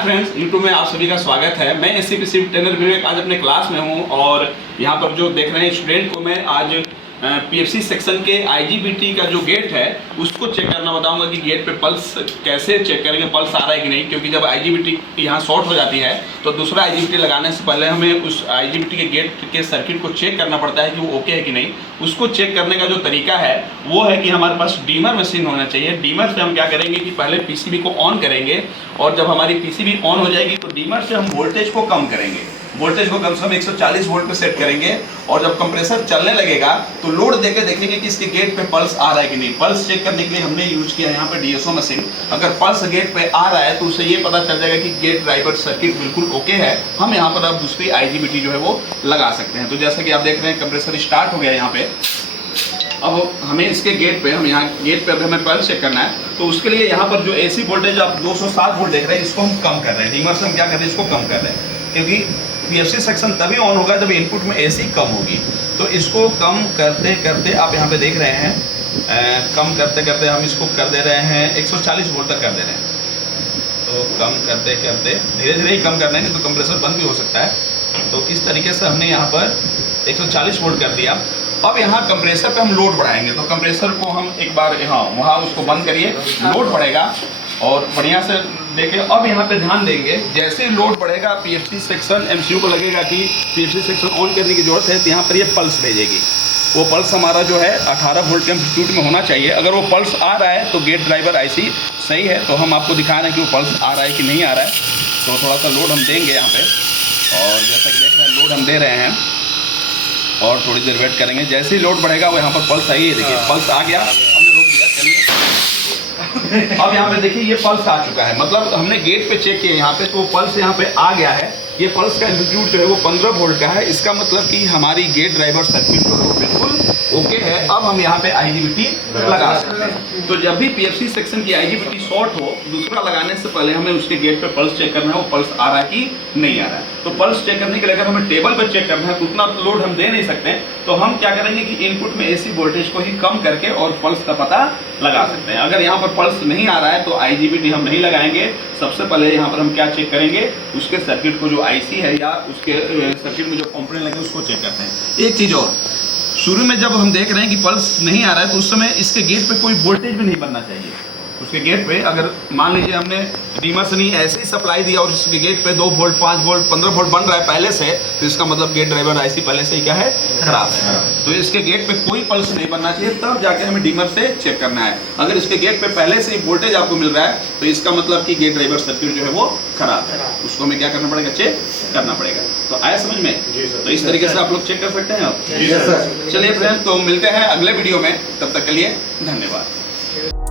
Hi friends, YouTube में आप सभी का स्वागत है। मैं एससीपीसी ट्रेनर विवेक आज अपने क्लास में हूं और यहां पर जो देख रहे हैं स्टूडेंट को मैं आज पीएफसी सेक्शन के आईजीबीटी का जो गेट है उसको चेक करना बताऊंगा कि गेट पे पल्स कैसे चेक करेंगे, पल्स आ रहा है कि नहीं। क्योंकि जब आईजीबीटी यहाँ शॉर्ट हो जाती है तो दूसरा आईजीबीटी लगाने से पहले हमें उस आईजीबीटी के गेट के सर्किट को चेक करना पड़ता है कि वो ओके है कि नहीं। उसको चेक करने का जो तरीका है वो है कि हमारे पास डीमर मशीन होना चाहिए। डीमर से हम क्या करेंगे कि पहले पीसीबी को ऑन करेंगे और जब हमारी पीसीबी ऑन हो जाएगी तो डीमर से हम वोल्टेज को कम करेंगे। वोल्टेज को कम से कम 140 वोल्ट पे सेट करेंगे और जब कंप्रेसर चलने लगेगा तो लोड देके देखेंगे कि इसके गेट पे पल्स आ रहा है कि नहीं। पल्स चेक करने के लिए हमने यूज किया यहाँ पे डीएसओ मशीन। अगर पल्स गेट पे आ रहा है तो उससे ये पता चल जाएगा कि गेट ड्राइवर सर्किट बिल्कुल ओके है। हम यहाँ पर अब दूसरी आईजीबीटी जो है वो लगा सकते हैं। तो जैसा कि आप देख रहे हैं कंप्रेसर स्टार्ट हो गया यहाँ पे। अब हमें इसके गेट पे गेट पे हमें पल्स चेक करना है तो उसके लिए यहाँ पर जो एसी वोल्टेज आप 207 वोल्ट देख रहे हैं इसको हम कम कर रहे हैं। डीमर से हम क्या कर रहे हैं, इसको कम कर रहे हैं क्योंकि पीएफसी सेक्शन तभी ऑन होगा जब इनपुट में एसी कम होगी। तो इसको कम करते करते आप यहाँ पे देख रहे हैं कम करते करते हम इसको कर दे रहे हैं 140 वोल्ट तक कर दे रहे हैं। तो कम करते करते धीरे धीरे ही कम करना है, नहीं तो कंप्रेसर बंद भी हो सकता है। तो इस तरीके से हमने यहाँ पर 140 वोल्ट कर दिया। अब यहाँ कंप्रेसर पे हम लोड बढ़ाएंगे तो कंप्रेसर को हम एक बार वहाँ उसको बंद करिए, लोड बढ़ेगा और बढ़िया से देखिए। अब यहाँ पे ध्यान देंगे, जैसे ही लोड बढ़ेगा पीएफसी सेक्शन एमसीयू को लगेगा कि पीएफसी सेक्शन ऑन करने की जरूरत है तो यहाँ पर ये पल्स भेजेगी। वो पल्स हमारा जो है 18 वोल्ट के एम्पलीट्यूड में होना चाहिए। अगर वो पल्स आ रहा है तो गेट ड्राइवर आईसी सही है। तो हम आपको दिखा रहे हैं कि वो पल्स आ रहा है कि नहीं आ रहा है। तो थोड़ा सा लोड हम देंगे यहाँ पे और जैसा कि देख रहे हैं लोड हम दे रहे हैं और थोड़ी देर वेट करेंगे। जैसे ही लोड बढ़ेगा वो यहाँ पर पल्स आई है, देखिए पल्स आ गया, हमने रोक दिया। चलिए अब यहाँ पे देखिए ये पल्स आ चुका है, मतलब हमने गेट पे चेक किया यहाँ पे तो पल्स यहाँ पे आ गया है। ये पल्स का एम्पलीट्यूड जो है वो 15 वोल्ट का है। इसका मतलब कि हमारी गेट ड्राइवर सर्किट जो है वो बिल्कुल ओके है। अब हम यहाँ पे आईजीबीटी लगा सकते हैं। तो जब भी पीएफसी सेक्शन की आईजीबीटी शॉर्ट हो, दूसरा लगाने से पहले हमें उसके गेट पे पल्स चेक करना है, वो पल्स आ रहा है कि नहीं आ रहा है। तो पल्स चेक करने के लिए अगर हमें टेबल पर चेक करना है तो उतना लोड हम दे नहीं सकते। तो हम क्या करेंगे कि इनपुट में एसी वोल्टेज को ही कम करके और पल्स का पता लगा सकते हैं। अगर यहाँ पर पल्स नहीं आ रहा है तो आईजीबीटी हम नहीं लगाएंगे। सबसे पहले यहाँ पर हम क्या चेक करेंगे, उसके सर्किट को जो आईसी है या उसके सर्किट में जो कंपोनेंट लगे उसको चेक करते हैं। एक चीज़ और, शुरू में जब हम देख रहे हैं कि पल्स नहीं आ रहा है तो उस समय इसके गेट पे कोई वोल्टेज भी नहीं बनना चाहिए। उसके गेट पे अगर मान लीजिए हमने डीमर से नहीं ऐसे ही सप्लाई दिया और इसके गेट पे 2 वोल्ट 5 वोल्ट 15 वोल्ट बन रहा है पहले से, तो इसका मतलब गेट ड्राइवर आईसी पहले से ही क्या है, खराब है। तो इसके गेट पे कोई पल्स नहीं बनना चाहिए, तब जाके हमें डीमर से चेक करना है। अगर इसके गेट पे पहले से ही वोल्टेज आपको मिल रहा है तो इसका मतलब कि गेट ड्राइवर सर्किट जो है वो खराब है। उसको हमें क्या करना पड़ेगा, चेक करना पड़ेगा। तो आया समझ में? तो इस तरीके से आप लोग चेक कर सकते हैं आप। चलिए फ्रेंड्स, तो मिलते हैं अगले वीडियो में, तब तक के लिए धन्यवाद।